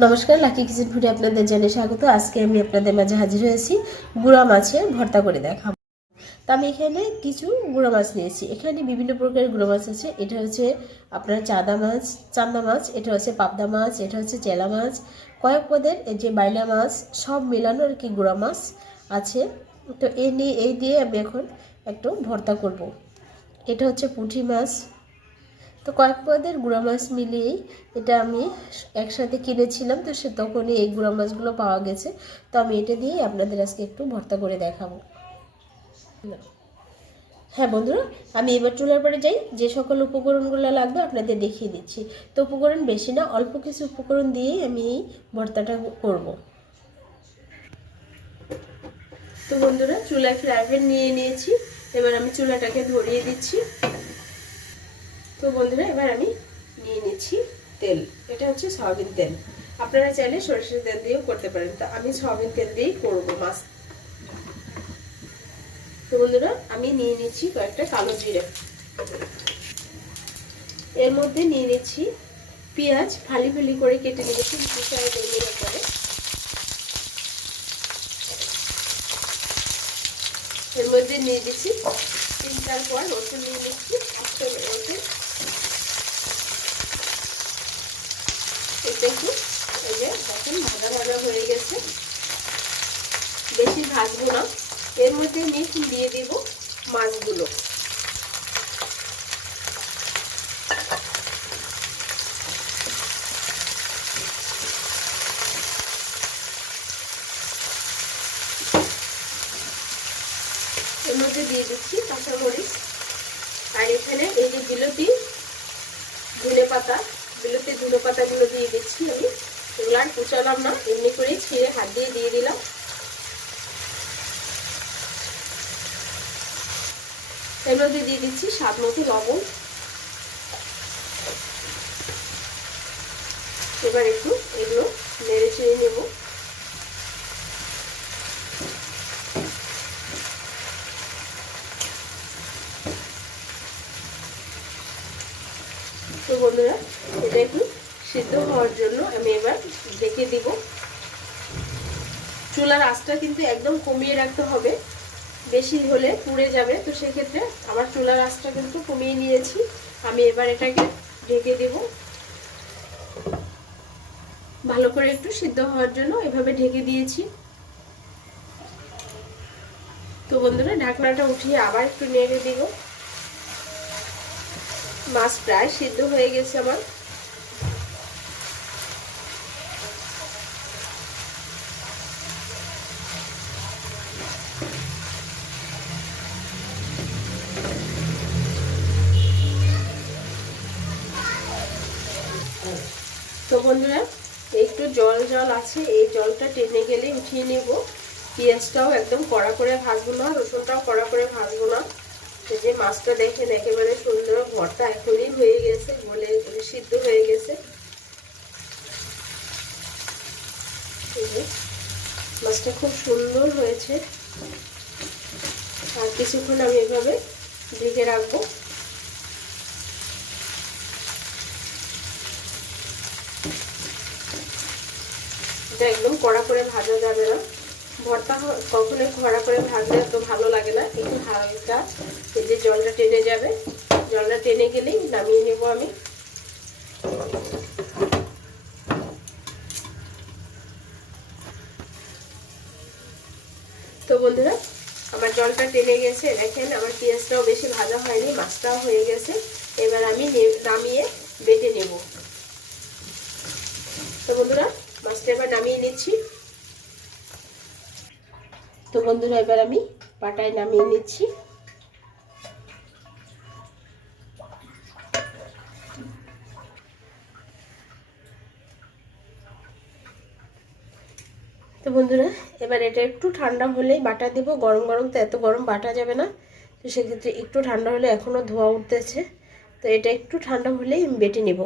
নমস্কার, lucky kitchen ফুডে আপনাদের জানিয়ে স্বাগত। আজকে আমি আপনাদের মাঝে হাজির হয়েছি গুঁড়া মাছের ভর্তা করে দেখাবো। তা আমি এখানে কিছু গুঁড়া মাছ নিয়েছি। এখানে বিভিন্ন প্রকারের গুঁড়া মাছ আছে। এটা হচ্ছে আপনার চান্দা মাছ, এটা হচ্ছে পাবদা মাছ, এটা হচ্ছে চেলা মাছ, কয়েক পদের এই যে বাইলা মাছ, সব মেলানো আর কি গুঁড়া মাছ আছে। তো এই দিয়ে আমি এখন একটু ভর্তা করব। এটা হচ্ছে পুঁটি মাছ। তো কয়েক পদের গুঁড়া মাছ মিলিয়েই এটা আমি একসাথে কিনেছিলাম, তো তখনই এই গুঁড়া মাছগুলো পাওয়া গেছে। তো আমি এটা দিয়ে আপনাদের আজকে একটু ভর্তা করে দেখাবো। হ্যাঁ বন্ধুরা, আমি এবার চুলার পরে যাই। যে সকল উপকরণগুলো লাগবে আপনাদের দেখিয়ে দিচ্ছি। তো উপকরণ বেশি না, অল্প কিছু উপকরণ দিয়েই আমি এই ভর্তাটা করব। তো বন্ধুরা, চুলায় ফ্রাই প্যান নিয়ে নিয়েছি। এবার আমি চুলাটাকে ধরিয়ে দিচ্ছি। তো বন্ধুরা, এবার আমি নিয়ে নিচ্ছি তেল। এটা হচ্ছে সয়াবিন তেল, আপনারা চাইলে সরষের তেল দিয়েও করতে পারেন। তো আমি সয়াবিন তেল দিয়েই করবো মাছ। তো বন্ধুরা, আমি নিয়ে নিচ্ছি কয়েকটা কালো জিরে। এর মধ্যে নিয়ে নিচ্ছি পেঁয়াজ, ফালি ফালি করে কেটে নিয়েছি পরে। এর মধ্যে নিয়ে দিচ্ছি 3-4 কোয়া রসুন নিয়ে নিচ্ছি। এটা একটু এই যে দেখুন ভাজা ভাজা হয়ে গেছে, বেশি ভাজবো না। এর মধ্যে আমি দিয়ে দিব মাছগুলো। এর মধ্যে দিয়ে দিচ্ছি কাঁচামরিচ। আর এখানে এই যে বিলতি ধনে পাতাগুলো দিয়ে দিচ্ছি আমি। এগুলো আর কুচালাম না, এমনি করে ছিঁড়ে হাত দিয়ে দিলাম। এর মধ্যে দিয়ে দিচ্ছি স্বাদ মতো লবণ। এবার একটু এগুলো নেড়ে চেড়ে নেব। তো বন্ধুরা, এটা একটু সিদ্ধ হওয়ার জন্য আমি এবার ঢেকে দিব। চুলার আঁচটা কিন্তু একদম কমিয়ে রাখতে হবে, বেশি হলে পুড়ে যাবে। তো সেক্ষেত্রে আমার চুলার আঁচটা কিন্তু কমিয়ে নিয়েছি। আমি এবার এটাকে ঢেকে দেব। ভালো করে একটু সিদ্ধ হওয়ার জন্য এভাবে ঢেকে দিয়েছি। তো বন্ধুরা, ঢাকনাটা উঠিয়ে আবার একটু নেড়ে দিব। মাছ প্রায় সিদ্ধ হয়ে গেছে আমার। তো বন্ধুরা, একটু জল আছে, এই জলটা টেনে গেলে উঠিয়ে নেব। পেঁয়াজটাও একদম কড়া করে ভাজবো না, রসুনটাও কড়া করে ভাজবো না। যে মাছটা দেখেন একেবারে সুন্দর ভর্তা এখনই হয়ে গেছে, বলে সিদ্ধ হয়ে গেছে। মাছটা খুব সুন্দর হয়েছে। আর কিছুক্ষণ আমি এভাবে ঢেকে রাখবো। এটা একদম কড়া করে ভাজা যাবে না। ভর্তা কখনোই কড়া করে ভাজলে তো ভালো লাগে না। একটু হালকা এই যে জলটা টেনে যাবে, জলটা টেনে গেলেই নামিয়ে নেব আমি। তো বন্ধুরা, আমার জলটা টেনে গেছে, দেখেন আমার পেঁয়াজটাও বেশি ভাজা হয়নি, মাছটাও হয়ে গেছে। এবার আমি নামিয়ে বেটে নেব। তো বন্ধুরা, মাছটা এবার নামিয়ে নিচ্ছি। তো বন্ধুরা, এবার আমি পাটায় নামিয়ে নিচ্ছি। তো বন্ধুরা, এবার এটা একটু ঠান্ডা হলেই বাটা দেব। গরম গরম তো এত গরম বাটা যাবে না। তো সেক্ষেত্রে একটু ঠান্ডা হলে, এখনও ধোয়া উঠতেছে, তো এটা একটু ঠান্ডা হলেই বেটে নেব।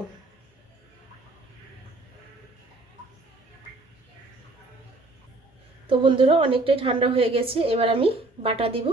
তো বন্ধুরা, অনেকটাই ঠান্ডা হয়ে গেছে, এবার আমি বাটা দিব।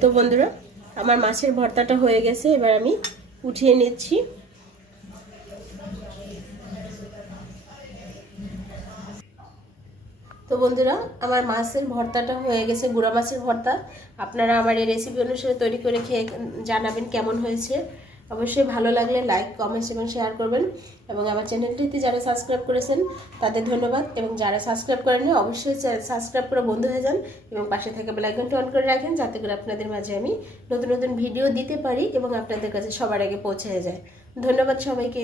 তো বন্ধুরা, আমার মাছের ভর্তাটা হয়ে গেছে, এবার আমি উঠিয়ে নিচ্ছি। তো বন্ধুরা, আমার মাছের ভর্তাটা হয়ে গেছে, গুঁড়া মাছের ভর্তা। আপনারা আমার এই রেসিপি অনুসারে তৈরি করে খেয়ে জানাবেন কেমন হয়েছে। অবশ্যই ভালো লাগলে লাইক, কমেন্টস এবং শেয়ার করবেন। এবং আমার চ্যানেলটিতে যারা সাবস্ক্রাইব করেছেন তাদের ধন্যবাদ, এবং যারা সাবস্ক্রাইব করেননি অবশ্যই সাবস্ক্রাইব করে বন্ধু হয়ে যান এবং পাশে থেকে বেল আইকনটি অন করে রাখেন, যাতে করে আপনাদের মাঝে আমি নতুন নতুন ভিডিও দিতে পারি এবং আপনাদের কাছে সবার আগে পৌঁছে যায়। ধন্যবাদ সবাইকে।